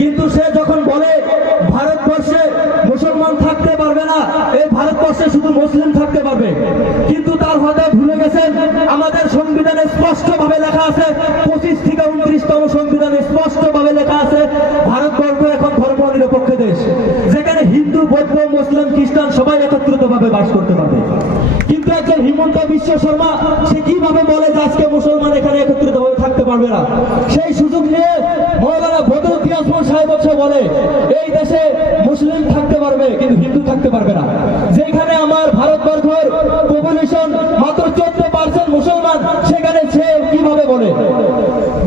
কিন্তু সে যখন বলে ভারতবর্ষে মুসলমান থাকতে পারবে না, এই ভারতবর্ষে শুধু মুসলিম থাকতে পারবে, কিন্তু তার হয়তো ভুলে গেছেন আমাদের সংবিধানে স্পষ্টভাবে লেখা আছে, 25 থেকে 29তম সংবিধানে স্পষ্টভাবে লেখা আছে ভারতবর্ষ এখন ধর্ম নিরপেক্ষ দেশ, যেখানে হিন্দু, বৌদ্ধ, মুসলিম, খ্রিস্টান সবাই একত্রিতভাবে বাস করতে পারবে। কিন্তু একজন হিমন্ত বিশ্ব শর্মা সে কিভাবে বলে যে আজকে মুসলমান এখানে একত্রিতভাবে থাকতে পারবে না? সেই সুযোগ নিয়ে মৌলানা বদরুদ্দীন আজমল সাহেব বলে এই দেশে মুসলিম থাকতে পারবে কিন্তু হিন্দু থাকতে পারবে না। যেখানে আমার ভারতবর্ষের পপুলেশন মাত্র 14% মুসলমান, সেখানে সে কিভাবে বলে?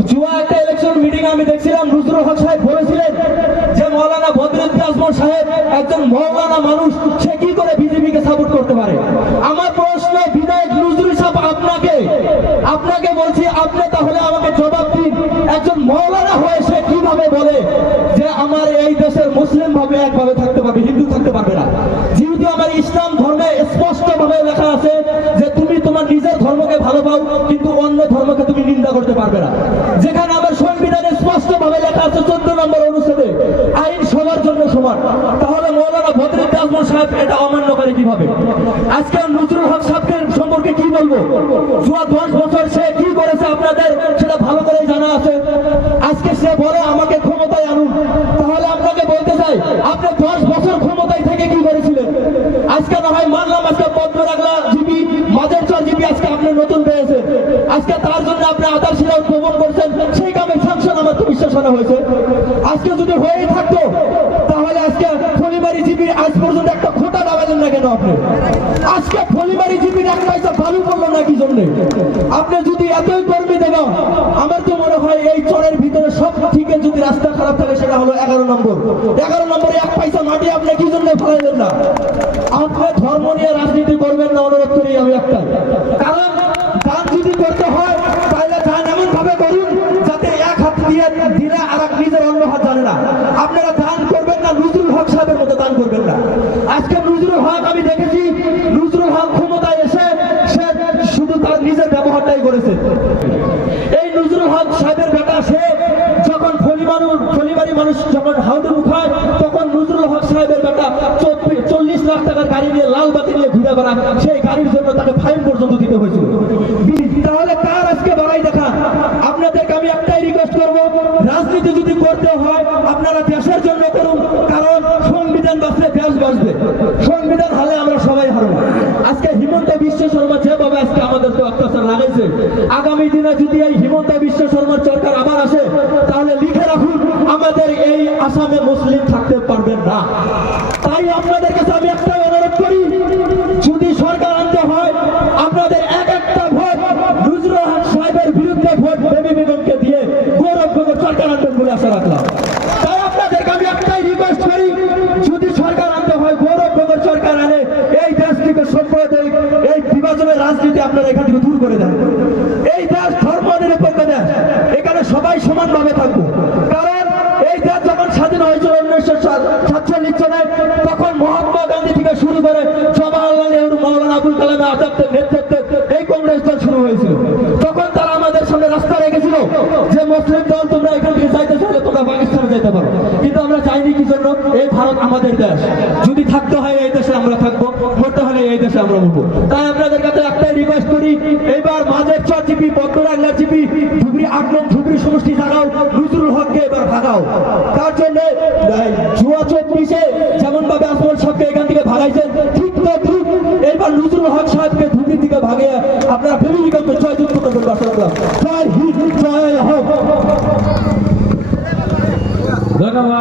জুয়া একটা ইলেকশন মিটিং আমি দেখছিলাম, নজরুল হক সাহেব বলেছিলেন যে মৌলানা বদরুদ্দীন আজমল সাহেব একজন মৌলানা মানুষ, সে কি করে বিজেপিকে সাপোর্ট করতে পারে? আমার প্রশ্ন বিধায়ক নজরুল সাহেব আপনাকে বলছি, আপনি তাহলে আমাকে জবাব দিন, একজন মৌলানা হয়ে সে কিভাবে বলে যে আমার এই দেশের মুসলিম ভাবে একভাবে থাকতে পারবে, হিন্দু থাকতে পারবে না? যেহেতু আমার ইসলাম ধর্মে স্পষ্ট ভাবে লেখা আছে যে তুমি তোমার নিজের ধর্মকে ভালো পাও কিন্তু অন্য ধর্মকে তুমি নিন্দা করতে পারবে না। যেখানে আমার সংবিধানে স্পষ্ট ভাবে লেখা আছে 14 নম্বর অনুচ্ছেদে আইন সবার জন্য সমান, তাহলে মৌলানা বদরুদ্দীন আজমল সাহেব এটা অমান্য করে কিভাবে? আজকে নজরুল হক সাহেবকে সম্পর্কে কি বলবো? জুয়া 10 বছর সে কি করেছে আপনাদের সেটা ভালো করে জানা আছে। আজকে সে বলে আমাকে ক্ষমতায় আনুন, তাহলে আপনাকে বলতে চাই আপনি 10 বছর ক্ষমতায় থেকে কি করেছিলেন? আজকে না হয় মানলাম আজকে পদ্মরাগলা জিপি, মাঝের চর জিপি আজকে আপনি নতুন পেয়েছে, আজকে তার জন্য আপনি আধার শিলা উদ্ভাবন করছেন, সেই কামে স্যাংশন আমার তো বিশ্বাস আনা হয়েছে। আজকে যদি হয়েই থাকতো তাহলে আজকে ফলিমারি জিপি আজ পর্যন্ত একটা খোঁটা লাগালেন না কেন আপনি? আজকে ফলিমারি জিপির এক পয়সা বালু করলো না কি জন্য? আপনি যদি এতই কর্মী দেবেন, আমার তো মনে হয় এই চরের ভিতরে সব থেকে যদি রাস্তা খারাপ থাকে সেটা হলো 11 নম্বর। 11 নম্বরে এক পয়সা মাটি আপনি কি জন্য ফেলাইলেন না? আপনি ধর্ম নিয়ে রাজনীতি করবেন না, অনুরোধ করি আমি একটাই, কারণ দান যদি করতে হয় তাহলে দান এমন ভাবে করুন যাতে এক হাত দিয়ে দিলে আর নিজের অন্য হাত জানে না। আপনারা দান করবেন না নজরুল হক সাহেবের মতো দান করবেন না। আজকে নজরুল হক আমি দেখেছি, নজরুল হক ক্ষমতায় এসে সে শুধু তার নিজের ব্যবহারটাই করেছে। এই নজরুল হক সাহেবের বেটা সে যখন ফলিমারি মানুষ যখন হাউডে মুখায়, তখন নজরুল হক সাহেবের বেটা 40 লাখ টাকার গাড়ি নিয়ে লাল বাতি নিয়ে ঘুরে বেড়ায়, সেই গাড়ির জন্য তাকে ফাইন পর্যন্ত দিতে হয়েছিল। তাহলে কার আজকে বাড়াই দেখা? আপনাদেরকে আমি একটাই রিকোয়েস্ট করবো, রাজনীতি যদি করতে হয় আপনারা দেশের জন্য করুন, কারণ সংবিধান বাঁচলে দেশ বাঁচবে, সংবিধান হালে আমরা সবাই হারবো। আজকে হিমন্ত বিশ্ব শর্মা যেভাবে আজকে আমাদেরকে অত্যাচার লাগাইছে, আগামী দিনে যদি এই হিমন্ত বিশ্ব শর্মার সরকার আবার আসে তাহলে লিখে রাখুন আমাদের এই আসামে মুসলিম থাকতে পারবেন না। তাই আপনাদের কাছে আমি একটাই অনুরোধ করি, যদি সরকার আনতে হয় আপনাদের এক একটা ভোট নজরুল হক সাহেবের বিরুদ্ধে ভোট বেবি বেগমকে দিয়ে গৌরবনগর সরকার আনবেন বলে আশা রাখলাম। তাই আপনাদেরকে আমি একটাই রিকোয়েস্ট করি, যদি সরকার আনতে হয় গৌরবনগর সরকার আনে, এই দেশ থেকে সাম্প্রদায়িক এই বিভাজনের রাজনীতি আপনারা এখান থেকে দূর করে দেন। এই দেশ ধর্ম নিরপেক্ষ দেশ, এখানে সবাই সমানভাবে থাকবো। কারণ এই দেশ যখন স্বাধীন হয়েছিল 1947 সালে, তখন মহাত্মা গান্ধী থেকে শুরু করে জওয়াহরলাল নেহরু, মাওলানা আবুল কালাম আজাদের নেতৃত্বে এই কংগ্রেস দল শুরু হয়েছিল। তখন তারা আমাদের সামনে রাস্তা রেখেছিল যে মুসলিম দল তোমরা এখান থেকে যাইতে চাইলে তোমরা পাকিস্তানে যেতে পারো, কিন্তু আমরা চাইনি কি জন্য? এই ভারত আমাদের দেশ, যদি থাকতে হয় এই দেশে আমরা থাকবো, মরতে হলে এই দেশে আমরা মরবো। তাই আপনাদের কাছে একটাই রিকোয়েস্ট করি, এইবার মাঝের চর জিপি, পদ্মরাগলা জিপি, ধুবড়ি 8 নং ধুবড়ি সমষ্টি জাগাও, নজরুল হককে এবার ভাগাও। তার জন্য জুয়া 24-এ যেমন ভাবে আজমল সাহেবকে এখান থেকে ভাগাইছেন, ঠিক তো ঠিক এইবার নজরুল হক সাহেবকে ধুবড়ি থেকে ভাগিয়ে আপনারা ফেমিলিকে জয় যুক্ত করবেন। জয় হিন্দ, জয় হোক। ধন্যবাদ।